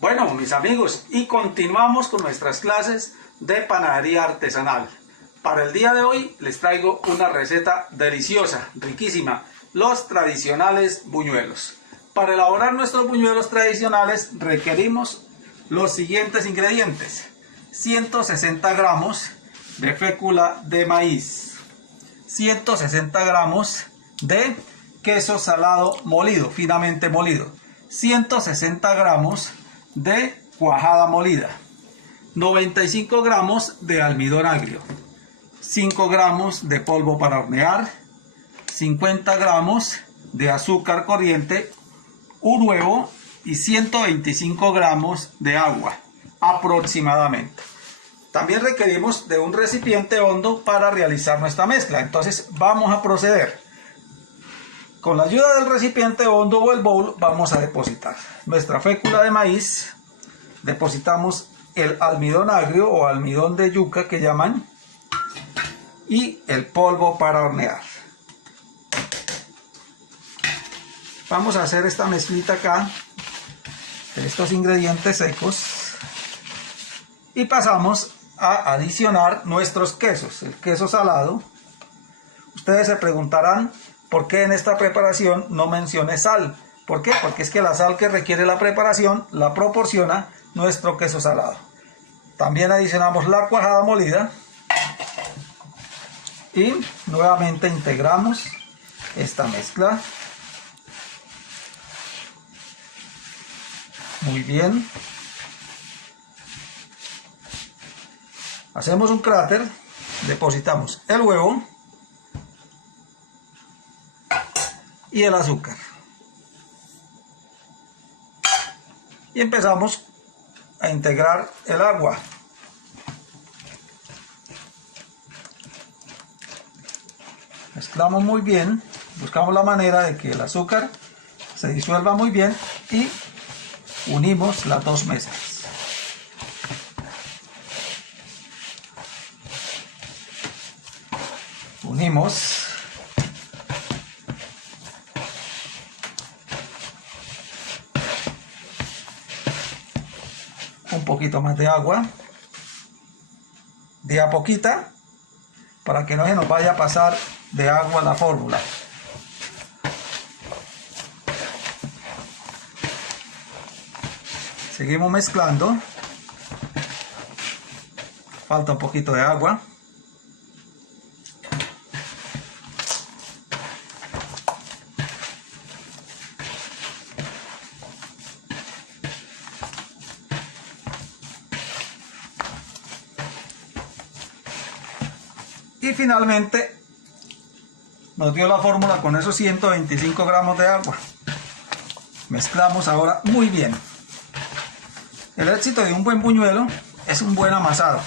Bueno, mis amigos, y continuamos con nuestras clases de panadería artesanal. Para el día de hoy les traigo una receta deliciosa, riquísima, los tradicionales buñuelos. Para elaborar nuestros buñuelos tradicionales requerimos los siguientes ingredientes: 160 gramos de fécula de maíz, 160 gramos de queso salado molido, finamente molido, 160 gramos de cuajada molida, 95 gramos de almidón agrio, 5 gramos de polvo para hornear, 50 gramos de azúcar corriente, un huevo y 125 gramos de agua aproximadamente. También requerimos de un recipiente hondo para realizar nuestra mezcla. Entonces vamos a proceder. Con la ayuda del recipiente hondo o el bowl vamos a depositar nuestra fécula de maíz. Depositamos el almidón agrio o almidón de yuca que llaman, y el polvo para hornear. Vamos a hacer esta mezclita acá de estos ingredientes secos y pasamos a adicionar nuestros quesos. El queso salado. Ustedes se preguntarán por qué en esta preparación no mencioné sal. ¿Por qué? Porque es que la sal que requiere la preparación la proporciona nuestro queso salado. También adicionamos la cuajada molida y nuevamente integramos esta mezcla. Muy bien. Hacemos un cráter, depositamos el huevo y el azúcar y empezamos a integrar el agua. Mezclamos muy bien, buscamos la manera de que el azúcar se disuelva muy bien y unimos las dos mezclas. Unimos un poquito más de agua, de a poquita, para que no se nos vaya a pasar de agua la fórmula. Seguimos mezclando. Falta un poquito de agua. Y finalmente nos dio la fórmula con esos 125 gramos de agua. Mezclamos ahora muy bien. El éxito de un buen buñuelo es un buen amasado.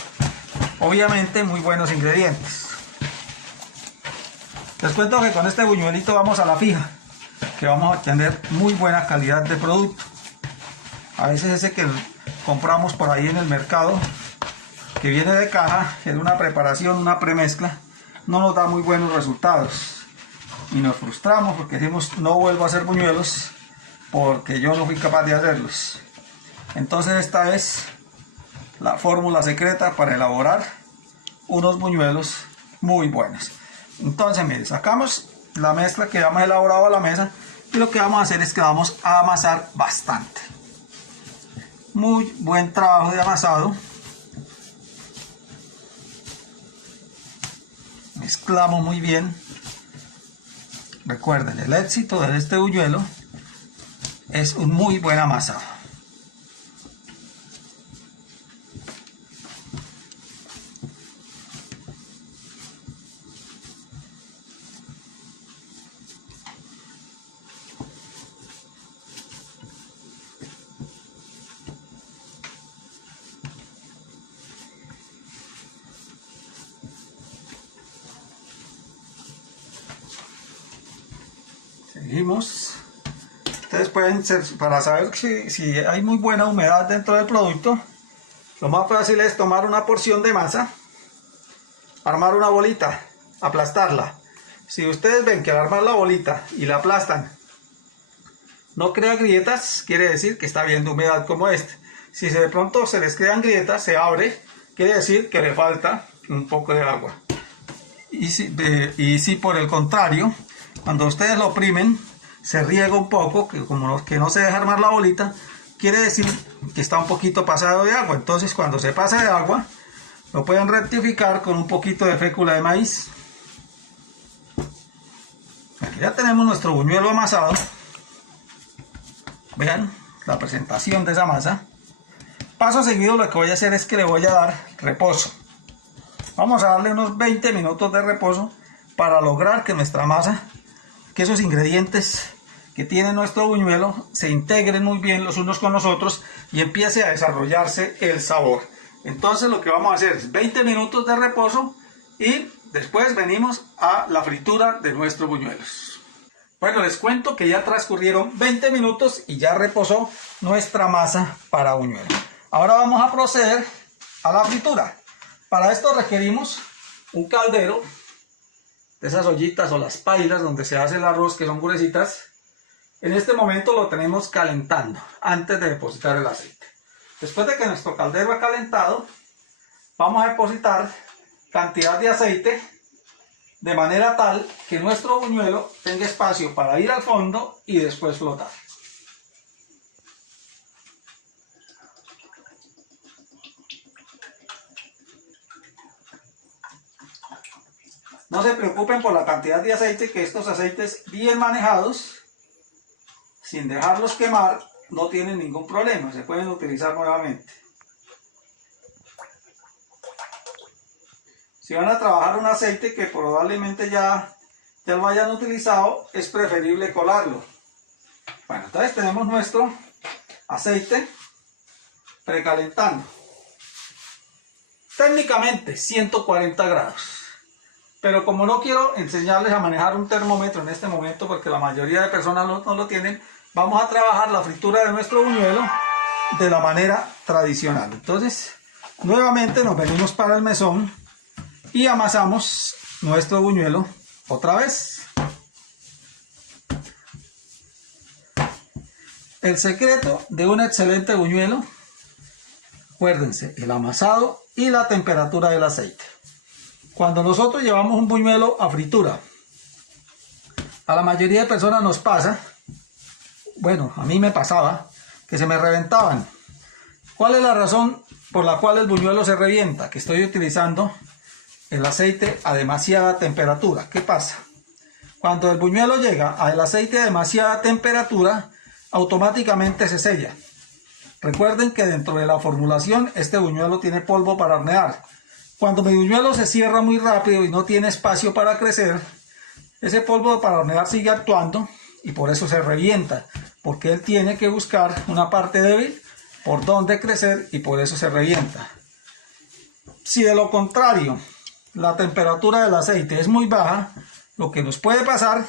Obviamente muy buenos ingredientes. Les cuento que con este buñuelito vamos a la fija, que vamos a obtener muy buena calidad de producto. A veces ese que compramos por ahí en el mercado, que viene de caja, es una preparación, una premezcla, no nos da muy buenos resultados y nos frustramos porque decimos: no vuelvo a hacer buñuelos porque yo no fui capaz de hacerlos. Entonces esta es la fórmula secreta para elaborar unos buñuelos muy buenos. Entonces miren, sacamos la mezcla que ya hemos elaborado a la mesa y lo que vamos a hacer es que vamos a amasar bastante. Muy buen trabajo de amasado. Mezclamos muy bien. Recuerden, el éxito de este buñuelo es un muy buen amasado. Seguimos. Ustedes pueden ser, para saber si hay muy buena humedad dentro del producto, lo más fácil es tomar una porción de masa, armar una bolita, aplastarla. Si ustedes ven que al armar la bolita y la aplastan no crea grietas, quiere decir que está viendo humedad como este. Si de pronto se les crean grietas, se abre, quiere decir que le falta un poco de agua. Y si por el contrario, cuando ustedes lo oprimen, se riega un poco, que no se deja armar la bolita, quiere decir que está un poquito pasado de agua. Entonces cuando se pasa de agua, lo pueden rectificar con un poquito de fécula de maíz. Aquí ya tenemos nuestro buñuelo amasado. Vean la presentación de esa masa. Paso seguido lo que voy a hacer es que le voy a dar reposo. Vamos a darle unos 20 minutos de reposo para lograr que nuestra masa, que esos ingredientes que tiene nuestro buñuelo se integren muy bien los unos con los otros y empiece a desarrollarse el sabor. Entonces lo que vamos a hacer es 20 minutos de reposo y después venimos a la fritura de nuestros buñuelos. Bueno, les cuento que ya transcurrieron 20 minutos y ya reposó nuestra masa para buñuelo. Ahora vamos a proceder a la fritura. Para esto requerimos un caldero de esas ollitas o las pailas donde se hace el arroz, que son gruesitas. En este momento lo tenemos calentando antes de depositar el aceite. Después de que nuestro caldero ha calentado, vamos a depositar cantidad de aceite de manera tal que nuestro buñuelo tenga espacio para ir al fondo y después flotar. No se preocupen por la cantidad de aceite, que estos aceites bien manejados, sin dejarlos quemar, no tienen ningún problema, se pueden utilizar nuevamente. Si van a trabajar un aceite que probablemente ya lo hayan utilizado, es preferible colarlo. Bueno, entonces tenemos nuestro aceite precalentando. Técnicamente 140 grados. Pero como no quiero enseñarles a manejar un termómetro en este momento, porque la mayoría de personas no lo tienen, vamos a trabajar la fritura de nuestro buñuelo de la manera tradicional. Entonces, nuevamente nos venimos para el mesón y amasamos nuestro buñuelo otra vez. El secreto de un excelente buñuelo, acuérdense, el amasado y la temperatura del aceite. Cuando nosotros llevamos un buñuelo a fritura, a la mayoría de personas nos pasa, bueno, a mí me pasaba, que se me reventaban. ¿Cuál es la razón por la cual el buñuelo se revienta? Que estoy utilizando el aceite a demasiada temperatura. ¿Qué pasa? Cuando el buñuelo llega al aceite a demasiada temperatura, automáticamente se sella. Recuerden que dentro de la formulación este buñuelo tiene polvo para hornear. Cuando mi buñuelo se cierra muy rápido y no tiene espacio para crecer, ese polvo para hornear sigue actuando y por eso se revienta, porque él tiene que buscar una parte débil por donde crecer y por eso se revienta. Si de lo contrario la temperatura del aceite es muy baja, lo que nos puede pasar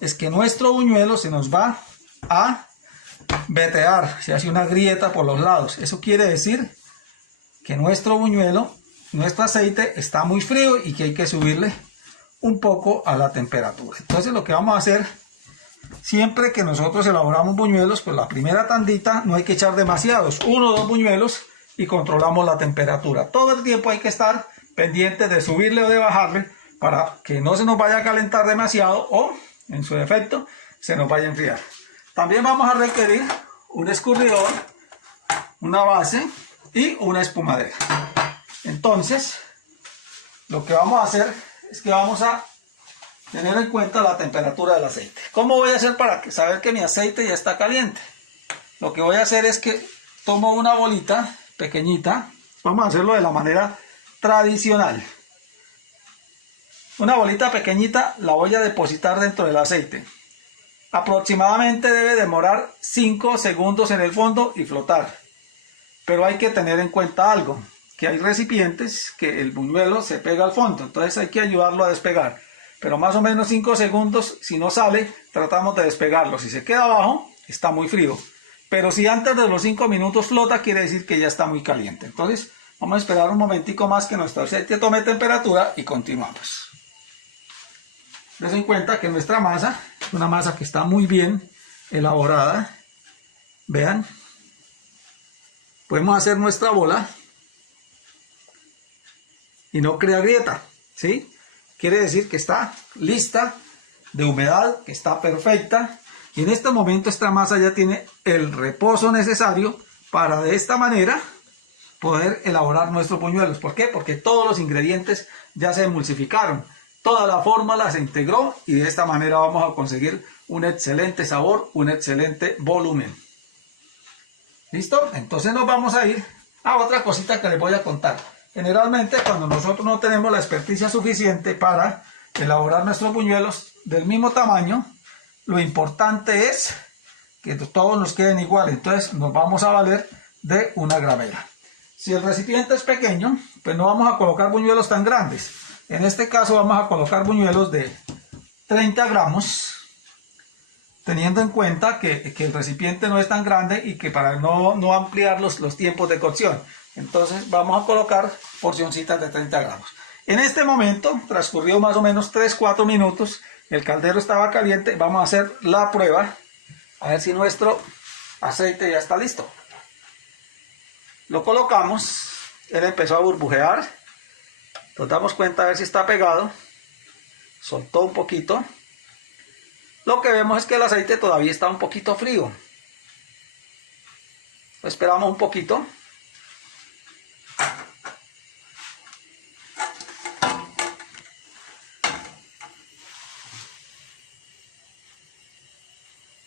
es que nuestro buñuelo se nos va a vetear, se hace una grieta por los lados. Eso quiere decir que nuestro buñuelo, nuestro aceite está muy frío y que hay que subirle un poco a la temperatura. Entonces lo que vamos a hacer, siempre que nosotros elaboramos buñuelos, pues la primera tandita no hay que echar demasiados, 1 o 2 buñuelos y controlamos la temperatura. Todo el tiempo hay que estar pendiente de subirle o de bajarle para que no se nos vaya a calentar demasiado o, en su defecto, se nos vaya a enfriar. También vamos a requerir un escurridor, una base y una espumadera. Entonces, lo que vamos a hacer es que vamos a tener en cuenta la temperatura del aceite. ¿Cómo voy a hacer para saber que mi aceite ya está caliente? Lo que voy a hacer es que tomo una bolita pequeñita. Vamos a hacerlo de la manera tradicional. Una bolita pequeñita la voy a depositar dentro del aceite. Aproximadamente debe demorar 5 segundos en el fondo y flotar. Pero hay que tener en cuenta algo, que hay recipientes que el buñuelo se pega al fondo, entonces hay que ayudarlo a despegar. Pero más o menos 5 segundos, si no sale, tratamos de despegarlo. Si se queda abajo, está muy frío. Pero si antes de los 5 minutos flota, quiere decir que ya está muy caliente. Entonces vamos a esperar un momentico más que nuestro aceite tome temperatura y continuamos. Den en cuenta que nuestra masa es una masa que está muy bien elaborada. Vean, podemos hacer nuestra bola y no crea grieta, ¿sí? Quiere decir que está lista de humedad, que está perfecta, y en este momento esta masa ya tiene el reposo necesario para de esta manera poder elaborar nuestros buñuelos. ¿Por qué? Porque todos los ingredientes ya se emulsificaron, toda la fórmula se integró y de esta manera vamos a conseguir un excelente sabor, un excelente volumen. ¿Listo? Entonces nos vamos a ir a otra cosita que les voy a contar. Generalmente cuando nosotros no tenemos la experticia suficiente para elaborar nuestros buñuelos del mismo tamaño, lo importante es que todos nos queden igual. Entonces nos vamos a valer de una gramera. Si el recipiente es pequeño, pues no vamos a colocar buñuelos tan grandes. En este caso vamos a colocar buñuelos de 30 gramos, teniendo en cuenta que el recipiente no es tan grande y que para no ampliar los tiempos de cocción. Entonces vamos a colocar porcioncitas de 30 gramos. En este momento, transcurrió más o menos 3-4 minutos, el caldero estaba caliente, vamos a hacer la prueba, a ver si nuestro aceite ya está listo. Lo colocamos, él empezó a burbujear, nos damos cuenta a ver si está pegado, soltó un poquito. Lo que vemos es que el aceite todavía está un poquito frío. Lo esperamos un poquito.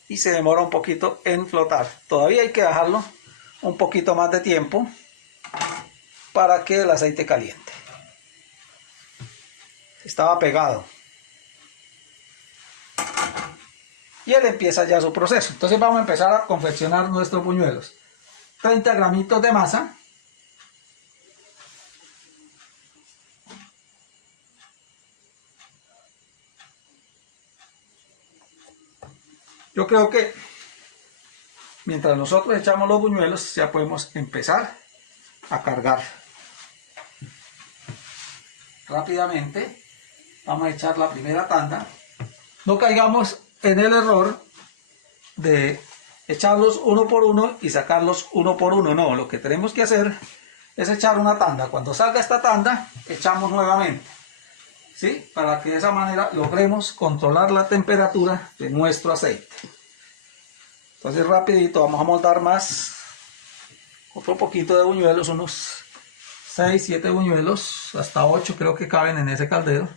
Y se demora un poquito en flotar. Todavía hay que dejarlo un poquito más de tiempo para que el aceite caliente. Estaba pegado. Y él empieza ya su proceso. Entonces vamos a empezar a confeccionar nuestros buñuelos. 30 gramitos de masa. Yo creo que mientras nosotros echamos los buñuelos ya podemos empezar a cargar. Rápidamente vamos a echar la primera tanda. No caigamos en el error de echarlos uno por uno y sacarlos uno por uno. No, lo que tenemos que hacer es echar una tanda. Cuando salga esta tanda, echamos nuevamente, ¿sí? Para que de esa manera logremos controlar la temperatura de nuestro aceite. Entonces rapidito vamos a moldar más, otro poquito de buñuelos, unos 6-7 buñuelos, hasta 8 creo que caben en ese caldero.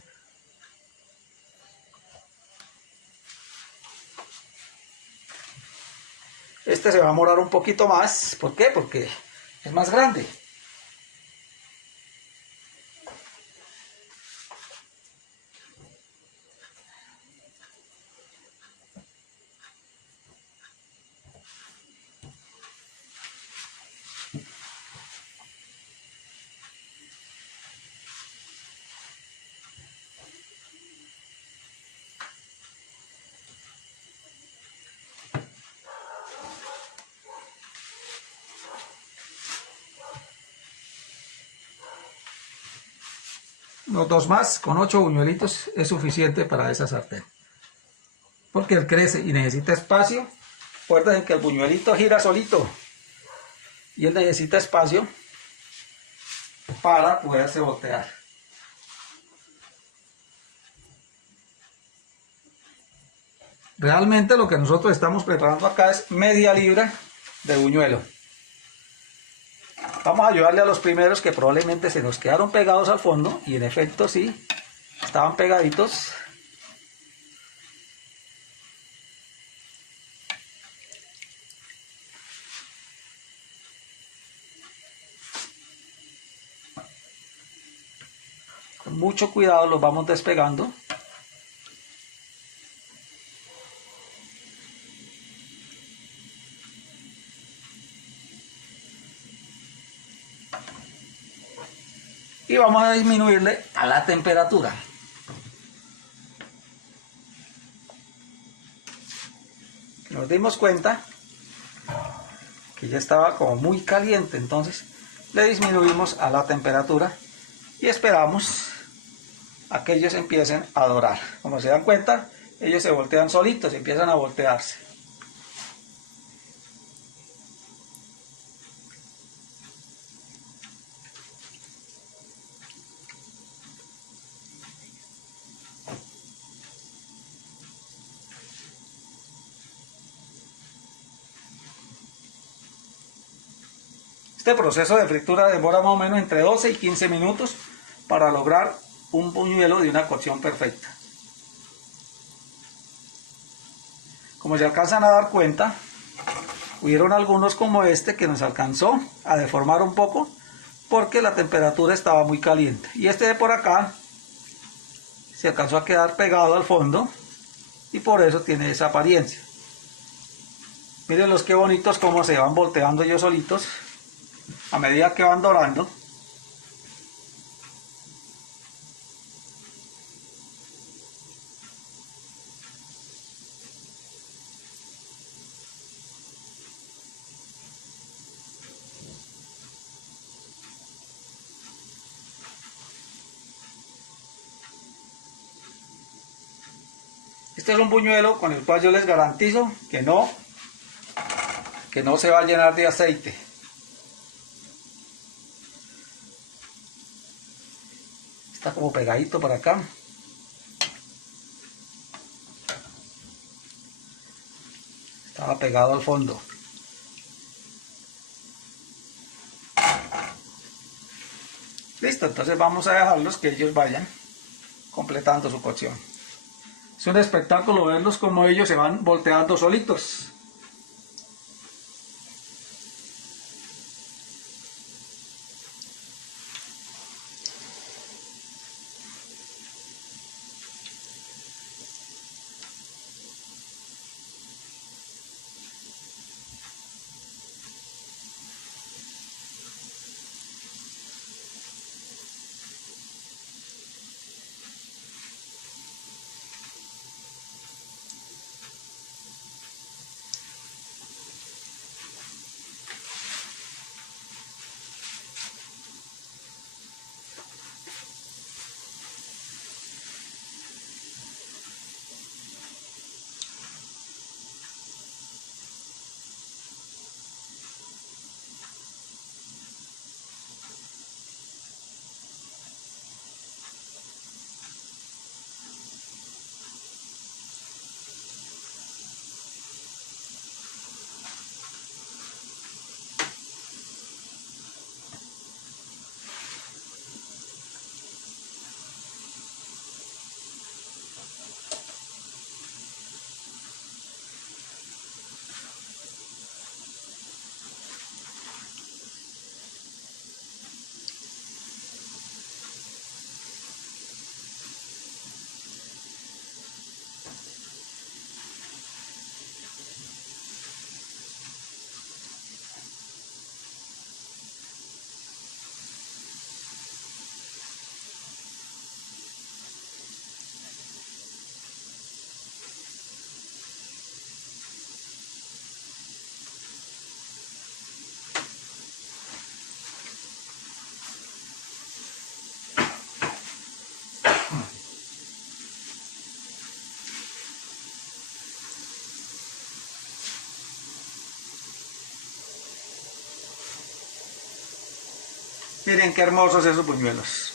Este se va a morar un poquito más. ¿Por qué? Porque es más grande. Los dos más, con 8 buñuelitos es suficiente para esa sartén. Porque él crece y necesita espacio. Recuerden que el buñuelito gira solito. Y él necesita espacio para poderse voltear. Realmente lo que nosotros estamos preparando acá es media libra de buñuelo. Vamos a ayudarle a los primeros que probablemente se nos quedaron pegados al fondo, y en efecto sí, estaban pegaditos. Con mucho cuidado los vamos despegando. Y vamos a disminuirle a la temperatura. Nos dimos cuenta que ya estaba como muy caliente, entonces le disminuimos a la temperatura y esperamos a que ellos empiecen a dorar. Como se dan cuenta, ellos se voltean solitos y empiezan a voltearse. Este proceso de fritura demora más o menos entre 12 y 15 minutos para lograr un buñuelo de una cocción perfecta. Como se alcanzan a dar cuenta, hubieron algunos como este que nos alcanzó a deformar un poco porque la temperatura estaba muy caliente. Y este de por acá se alcanzó a quedar pegado al fondo y por eso tiene esa apariencia. Miren los qué bonitos como se van volteando ellos solitos a medida que van dorando. Este es un buñuelo con el cual yo les garantizo que no se va a llenar de aceite. Está como pegadito por acá. Estaba pegado al fondo. Listo, entonces vamos a dejarlos que ellos vayan completando su cocción. Es un espectáculo verlos como ellos se van volteando solitos. Miren qué hermosos esos buñuelos.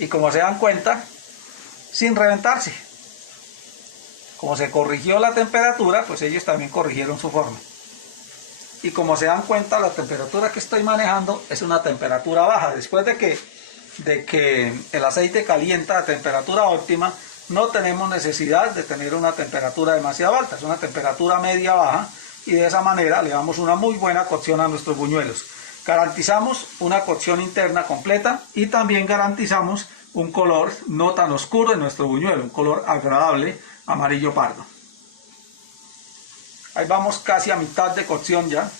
Y como se dan cuenta, sin reventarse. Como se corrigió la temperatura, pues ellos también corrigieron su forma. Y como se dan cuenta, la temperatura que estoy manejando es una temperatura baja. Después de que el aceite calienta a temperatura óptima, no tenemos necesidad de tener una temperatura demasiado alta. Es una temperatura media baja y de esa manera le damos una muy buena cocción a nuestros buñuelos. Garantizamos una cocción interna completa y también garantizamos un color no tan oscuro en nuestro buñuelo, un color agradable, amarillo pardo. Ahí vamos casi a mitad de cocción ya.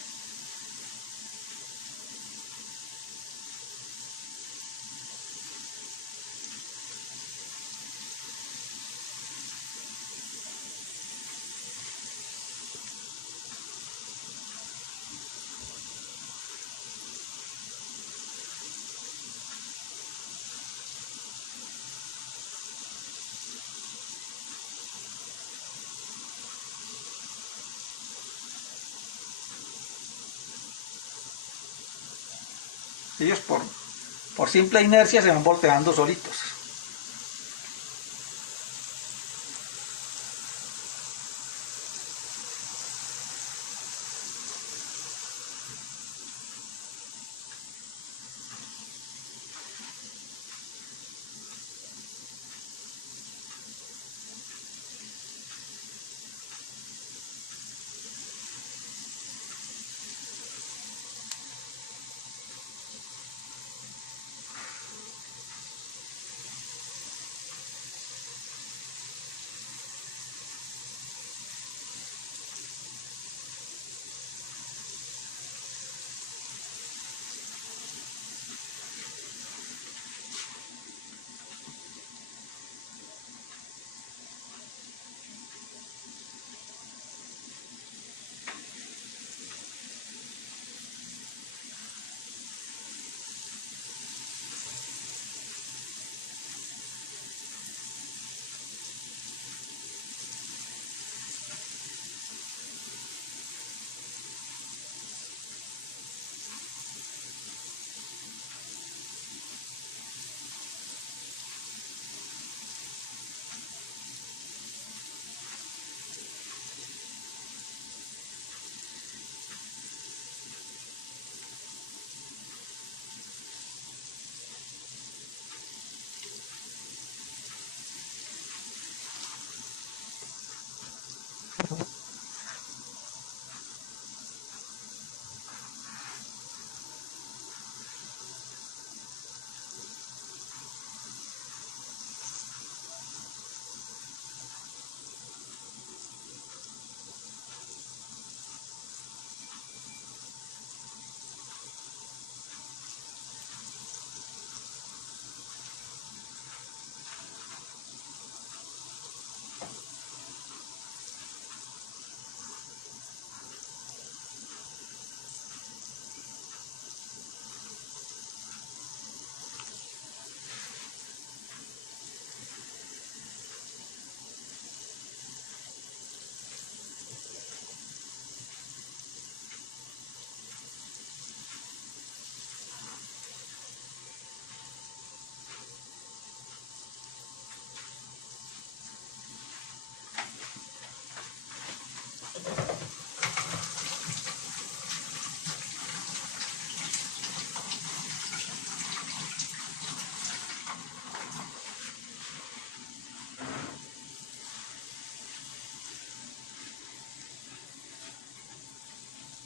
Ellos por simple inercia se van volteando solitos.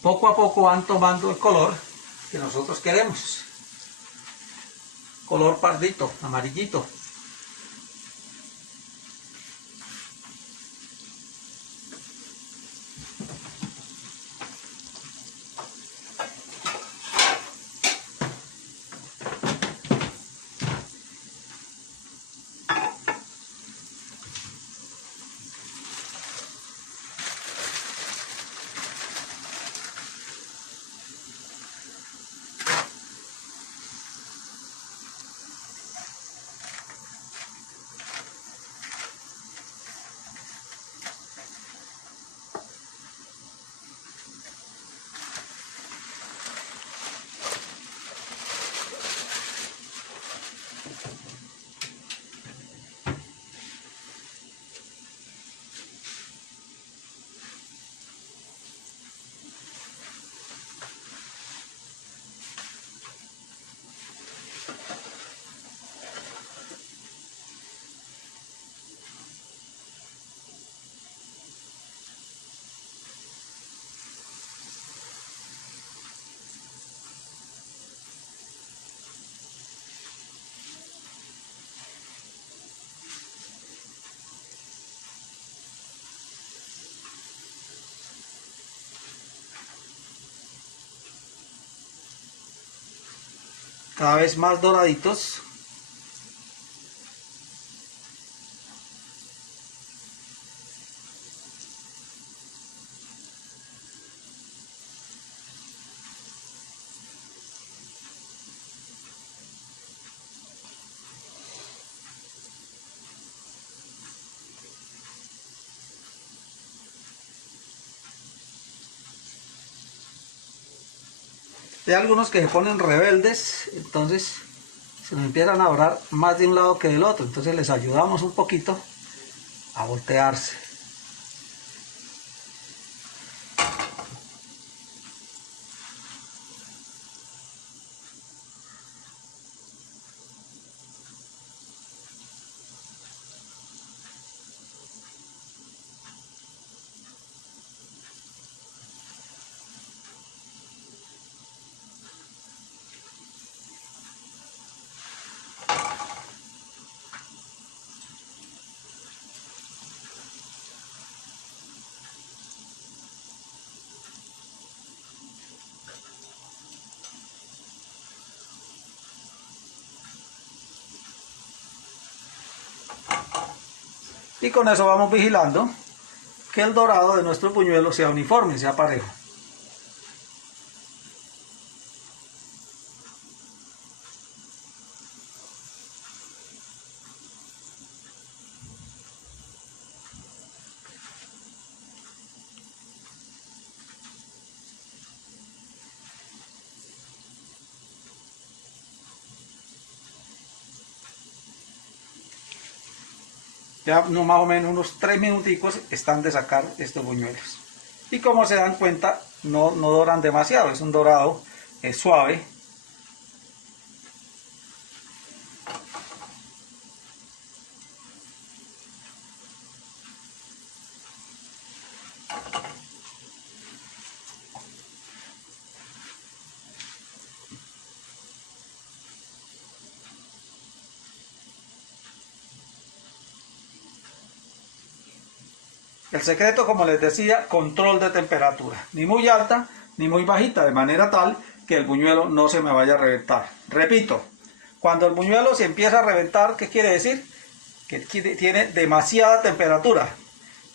poco a poco van tomando el color que nosotros queremos. Color pardito, amarillito. Cada vez más doraditos. Hay algunos que se ponen rebeldes, entonces se nos empiezan a dorar más de un lado que del otro, entonces les ayudamos un poquito a voltearse. Y con eso vamos vigilando que el dorado de nuestro buñuelo sea uniforme, sea parejo. Ya no, más o menos unos 3 minuticos están de sacar estos buñuelos. Y como se dan cuenta, no doran demasiado, es un dorado suave. El secreto, como les decía, control de temperatura, ni muy alta ni muy bajita, de manera tal que el buñuelo no se me vaya a reventar. Repito, cuando el buñuelo se empieza a reventar, ¿qué quiere decir? Que tiene demasiada temperatura.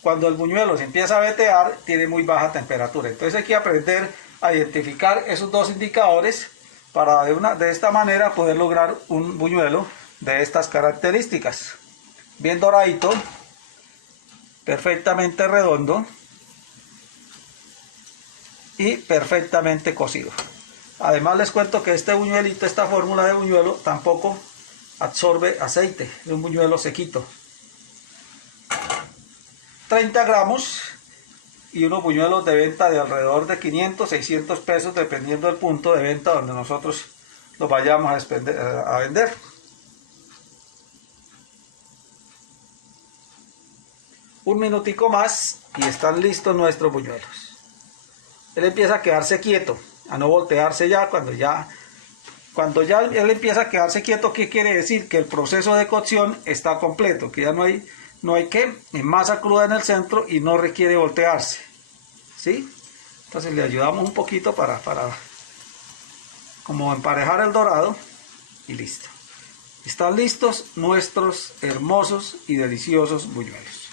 Cuando el buñuelo se empieza a vetear, tiene muy baja temperatura. Entonces hay que aprender a identificar esos dos indicadores para de esta manera poder lograr un buñuelo de estas características. Bien doradito, perfectamente redondo y perfectamente cocido. Además les cuento que este buñuelito, esta fórmula de buñuelo tampoco absorbe aceite, es un buñuelo sequito. 30 gramos y unos buñuelos de venta de alrededor de 500, 600 pesos dependiendo del punto de venta donde nosotros los vayamos a vender. Un minutico más y están listos nuestros buñuelos. él empieza a quedarse quieto, a no voltearse ya. Cuando ya él empieza a quedarse quieto, ¿qué quiere decir? Que el proceso de cocción está completo, que ya no hay masa cruda en el centro y no requiere voltearse, ¿sí? Entonces le ayudamos un poquito para como emparejar el dorado y listo. Están listos nuestros hermosos y deliciosos buñuelos.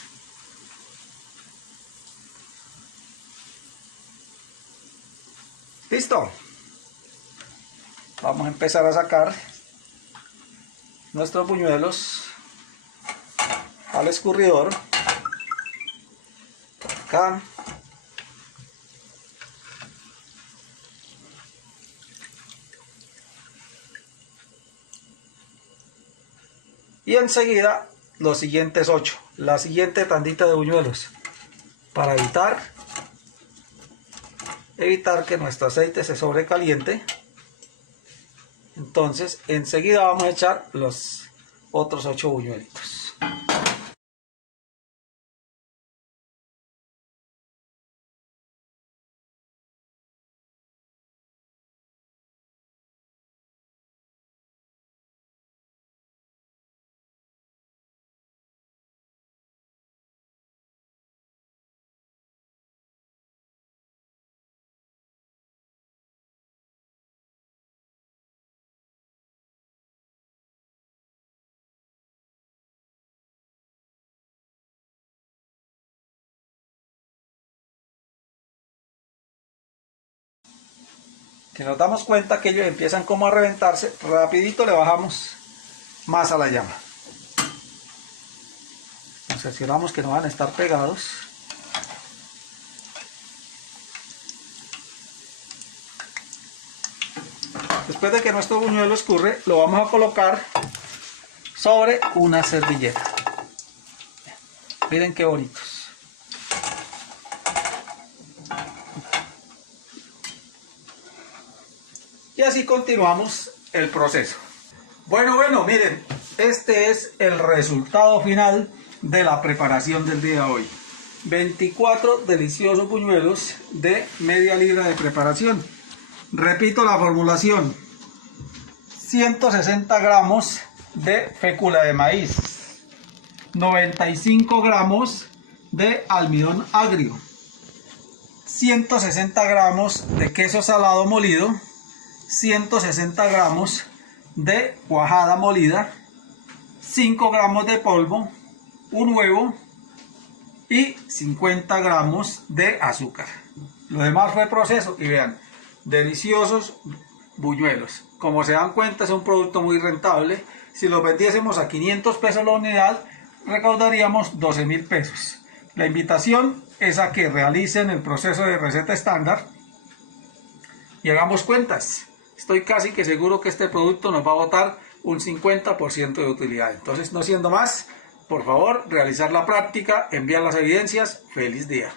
¿Listo? Vamos a empezar a sacar nuestros buñuelos al escurridor. Por acá. Y enseguida los siguientes 8, la siguiente tandita de buñuelos, para evitar que nuestro aceite se sobrecaliente. Entonces enseguida vamos a echar los otros 8 buñuelitos. Si nos damos cuenta que ellos empiezan como a reventarse, rapidito le bajamos más a la llama. Nos aseguramos que no van a estar pegados. Después de que nuestro buñuelo escurre, lo vamos a colocar sobre una servilleta. Miren qué bonitos. Y así continuamos el proceso. Bueno, miren, este es el resultado final de la preparación del día de hoy. 24 deliciosos buñuelos de media libra de preparación. Repito la formulación: 160 gramos de fécula de maíz, 95 gramos de almidón agrio, 160 gramos de queso salado molido, 160 gramos de cuajada molida, 5 gramos de polvo, un huevo y 50 gramos de azúcar. Lo demás fue proceso. Y vean, deliciosos buñuelos. Como se dan cuenta, es un producto muy rentable. Si los vendiésemos a 500 pesos la unidad, recaudaríamos 12.000 pesos. La invitación es a que realicen el proceso de receta estándar y hagamos cuentas. Estoy casi que seguro que este producto nos va a botar un 50% de utilidad. Entonces, no siendo más, por favor, realizar la práctica, enviar las evidencias. ¡Feliz día!